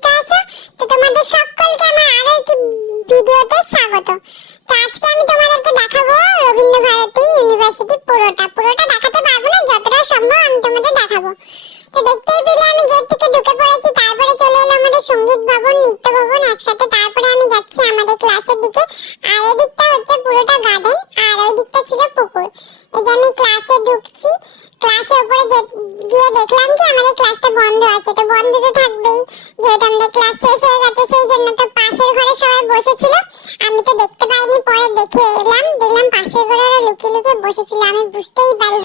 সুস্থ আছো। তো তোমাদের সকলকে আমার আরো একটি ভিডিওতে স্বাগত। তো আজকে আমি তোমাদেরকে দেখাবো রবীন্দ্রভারতী ইউনিভার্সিটি পুরোটা দেখাতে পারবো না, যতটা সম্ভব আমি তোমাদের দেখাবো। তো দেখতেই পেলে আমি গেট থেকে ঢুকে পড়েছি, তারপরে চলে এলো আমাদের সঙ্গীত ভবন, নৃত্য ভবন একসাথে। তারপরে আমি যাচ্ছি আমাদের ক্লাসের দিকে, আর এই দিকটা হচ্ছে পুরোটা গার্ডেন, আর ওই দিকটা ছিল পুকুর। এই যে আমি ক্লাসে ঢুকছি, ক্লাসের উপরে গিয়ে দেখলাম কি আমাদের ক্লাসটা বন্ধ আছে। তো বন্ধ তো থাকবেই, যেহেতু আমাদের ক্লাস শেষ হয়ে গেছে, সেই জন্য। তো পাশের ঘরে সবাই বসেছিল, আমি তো দেখতে পাইনি, পরে দেখে এলাম, দেখলাম পাশের ঘরে ওরা লুকিয়ে লুকিয়ে বসেছিল, আমি বুঝতেই পারি।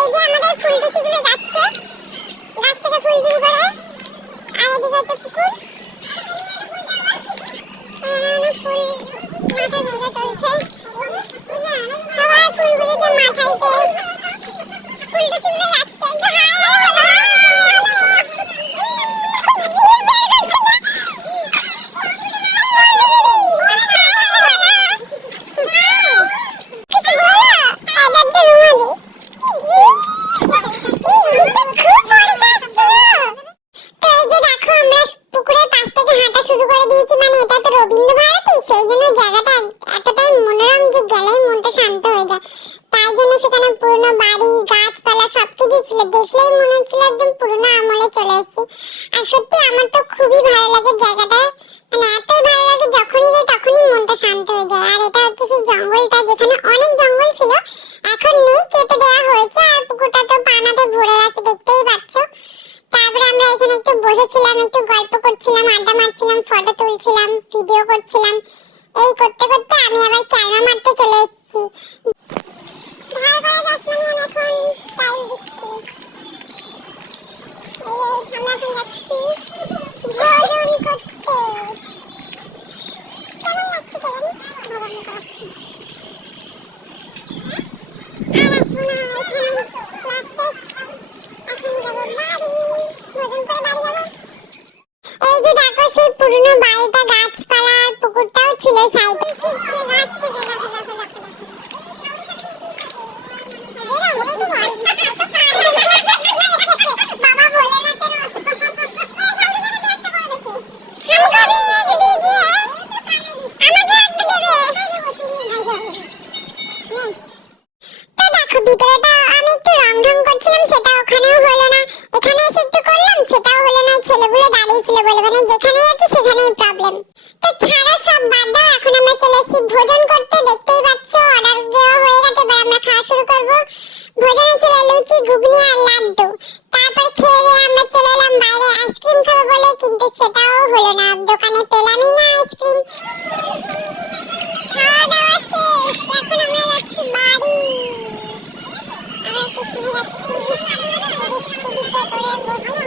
এই যে আমাদের ফুলটুসিগুলো যাচ্ছে গাছ থেকে ফুল চুরি করে, আর এদিকে হচ্ছে পুকুর, ফুল মাথায় ঘুরে চলছে, সবাই ফুল ঘুরেছে মাথাইতে, ফুলটুসিগুলো যাচ্ছে। দেখলেই মনে হচ্ছিল একদম পুরোনো আমলে চলে এসেছি। আর সত্যি আমার তো খুবই ভালো লাগে জায়গাটা, মানে এতই ভালো লাগে, যখনই যাই তখনই মনটা শান্ত হয়ে যায়। আর এটা হচ্ছে সেই জঙ্গলটা, যেখানে অনেক জঙ্গল ছিল, এখন নেই, কেটে দেওয়া হয়েছে। আর পুকুরটা তো পানাতে ভরে গেছে, দেখতেই পাচ্ছ। তারপরে আমরা এখানে একটু বসেছিলাম, একটু গল্প করছিলাম, আড্ডা মারছিলাম, ফটো তুলছিলাম, ভিডিও করছিলাম। এই করতে করতে আমি আবার ক্যামেরা মারতে চলে এসেছি। ভালো করে জাসমানি আমি এখন স্টাইল দিচ্ছি। আমরা এখন যাচ্ছি ভোজন করতে। কেমন লাগছে? কেমন ভোজন করছি। আর আসবো না, এখানে ক্লাস শেষ, এখন যাবো বাড়ি, ভোজন করে বাড়ি যাবো। এই যে দেখো সেই পুরনো বাড়িটা, গাছপালা আর পুকুরটাও ছিল সাইডে। ছিটছে গাছ থেকে, দেখো দেখো দেখো ছেলেগুলো দাঁড়িয়েছিল বলে, মানে যেখানে আছে সেখানেই প্রবলেম। তো ছাড়া সব বাদ দাও, এখন আমরা চলে এসেছি ভোজন করতে। দেখতেই পাচ্ছ অর্ডার দেওয়া হয়ে গেছে, এবার আমরা খাওয়া শুরু করবো। ভোজনে ছিল লুচি, ঘুগনি আর লাড্ডু। তারপর খেয়ে দিয়ে আমরা চলে এলাম বাইরে আইসক্রিম খাবো বলে, কিন্তু সেটাও হলো না, দোকানে পেলামই না আইসক্রিম। খাওয়া দাওয়া শেষ, এখন আমরা যাচ্ছি বাড়ি। আমরা পিছনে যাচ্ছি স্কুটিতে করে, বসবো।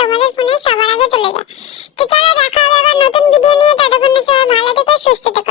তোমাদের ফোনে সবার আগে চলে যায়। তো চলো দেখা হবে আবার নতুন ভিডিও নিয়ে, ততক্ষণ সবাই ভালো থেকো, সুস্থ থেকো।